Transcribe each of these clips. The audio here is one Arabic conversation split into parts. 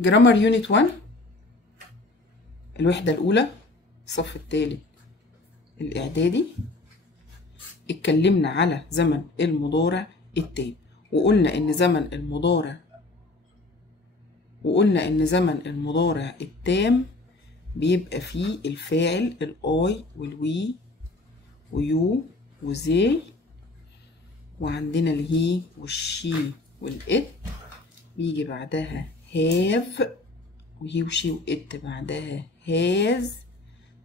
جرامر يونت 1 الوحدة الأولى الصف الثالث الإعدادي. اتكلمنا على زمن المضارع التام وقلنا إن زمن المضارع التام بيبقى فيه الفاعل الآي والوي ويو وزي، وعندنا الهي والشي والإت، بيجي بعدها هاف وهي وشي وإت بعدها هاز،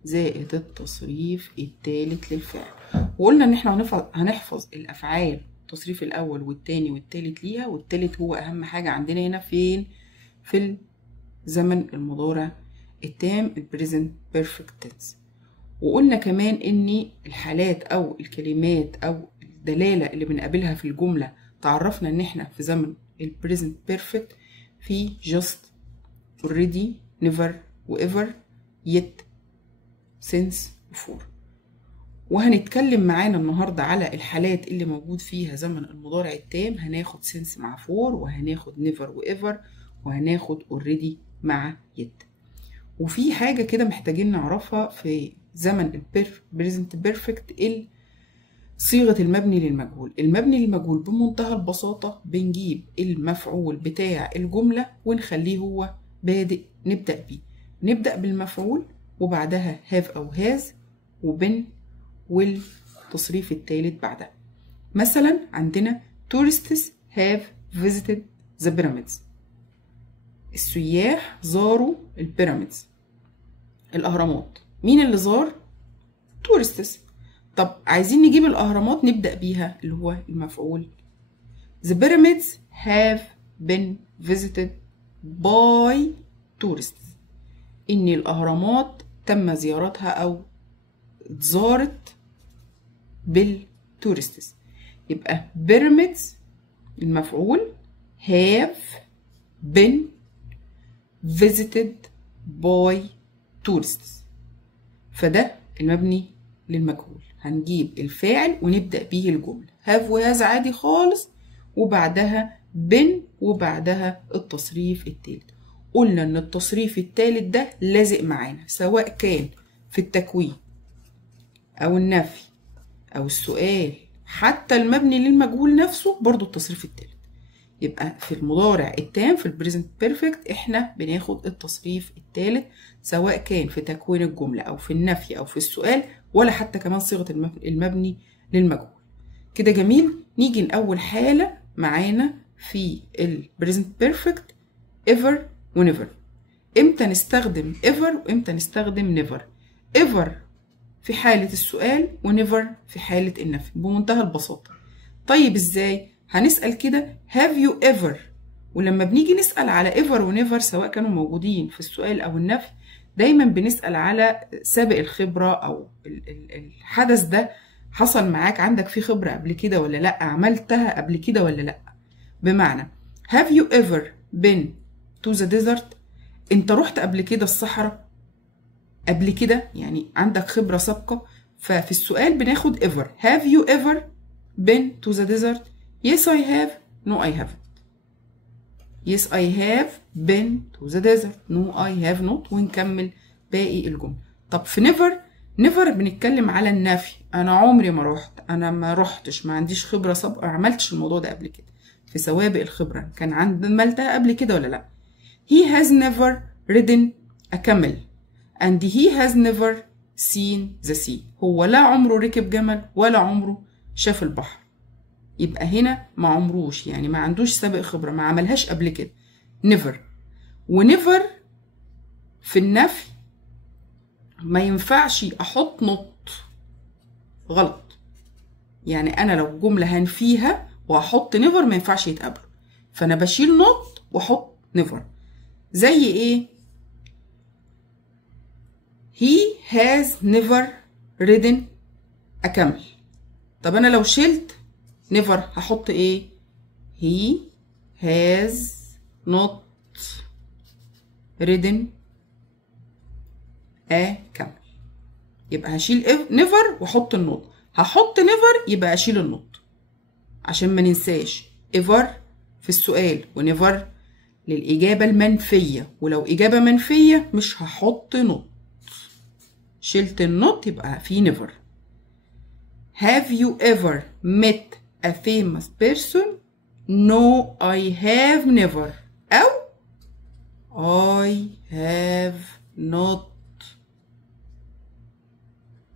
زائد التصريف الثالث للفعل. وقلنا ان احنا هنحفظ الافعال التصريف الاول والثاني والثالث ليها، والثالث هو اهم حاجه عندنا هنا فين؟ في زمن المضارع التام البريزنت بيرفكت تنس. وقلنا كمان ان الحالات او الكلمات او الدلاله اللي بنقابلها في الجمله تعرفنا ان احنا في زمن البريزنت بيرفكت في just already never whatever yet since before. وهنتكلم معانا النهاردة على الحالات اللي موجود فيها زمن المضارع التام. هناخد since مع for، وهناخد never وever، وهناخد already مع yet. وفي حاجة كده محتاجين نعرفها في زمن present perfect، صيغة المبني للمجهول. المبني للمجهول بمنتهى البساطة بنجيب المفعول بتاع الجملة ونخليه هو بادئ نبدأ بيه. نبدأ بالمفعول وبعدها have أو has وبن والتصريف الثالث بعدها. مثلا عندنا tourists have visited the pyramids. السياح زاروا البيراميدز، الأهرامات. مين اللي زار؟ tourists. طب عايزين نجيب الأهرامات نبدأ بيها اللي هو المفعول. The pyramids have been visited by tourists. إن الأهرامات تم زيارتها أو اتزارت بالتورستس. يبقى pyramids المفعول have been visited by tourists، فده المبني للمجهول. هنجيب الفاعل ونبدأ بيه الجملة have وhas عادي خالص، وبعدها been وبعدها التصريف الثالث. قلنا ان التصريف الثالث ده لازق معانا سواء كان في التكوين او النفي او السؤال، حتى المبني للمجهول نفسه برضو التصريف الثالث. يبقى في المضارع التام في البريزنت بيرفكت احنا بناخد التصريف الثالث سواء كان في تكوين الجملة او في النفي او في السؤال، ولا حتى كمان صيغة المبني للمجهول. كده جميل. نيجي لأول حالة معانا في البريزنت بيرفكت ever ونيفر. امتى نستخدم ever وامتى نستخدم never؟ ever في حالة السؤال ونيفر في حالة النفي بمنتهى البساطة. طيب ازاي؟ هنسأل كده have you ever، ولما بنيجي نسأل على ever ونيفر سواء كانوا موجودين في السؤال أو النفي دايما بنسأل على سابق الخبرة أو الحدث ده حصل معاك، عندك فيه خبرة قبل كده ولا لأ، عملتها قبل كده ولا لأ. بمعنى have you ever been to the desert؟ انت رحت قبل كده الصحراء قبل كده، يعني عندك خبرة سابقة. ففي السؤال بناخد ever. have you ever been to the desert؟ yes I have. no I haven't. yes I have been to the desert. no I have not. ونكمل باقي الجملة. طب في never بنتكلم على النفي. انا عمري ما رحت، انا ما رحتش، ما عنديش خبرة سابقة، ما عملتش الموضوع ده قبل كده. في سوابق الخبرة كان عملتها قبل كده ولا لا. he has never ridden a camel and he has never seen the sea. هو لا عمره ركب جمل ولا عمره شاف البحر. يبقى هنا ما عمروش، يعني ما عندوش سابق خبرة، ما عملهاش قبل كده. never. ونيفر في النفي ما ينفعش احط not، غلط. يعني انا لو جملة هنفيها واحط never ما ينفعش يتقابلوا، فانا بشيل not واحط never. زي ايه؟ he has never ridden a camel. طب انا لو شلت never هحط ايه؟ he has not ridden a camel. يبقى هشيل never واحط النوت. هحط never يبقى اشيل النوت عشان ما ننساش ever في السؤال ونيفر للإجابة المنفية، ولو إجابة منفية مش هحط not. شلت النوت يبقى في never. Have you ever met a famous person? No, I have never. أو I have not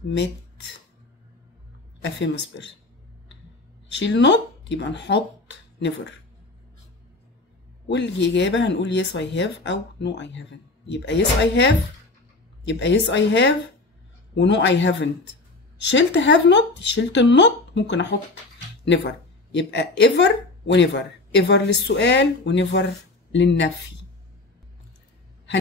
met a famous person. شيل not يبقى نحط never، والإجابة هنقول yes I have أو no I haven't. يبقى yes I have، يبقى yes I have و no I haven't. شلت have not، شلت النوت، ممكن أحط never. يبقى ever و never. ever للسؤال و never للنفي.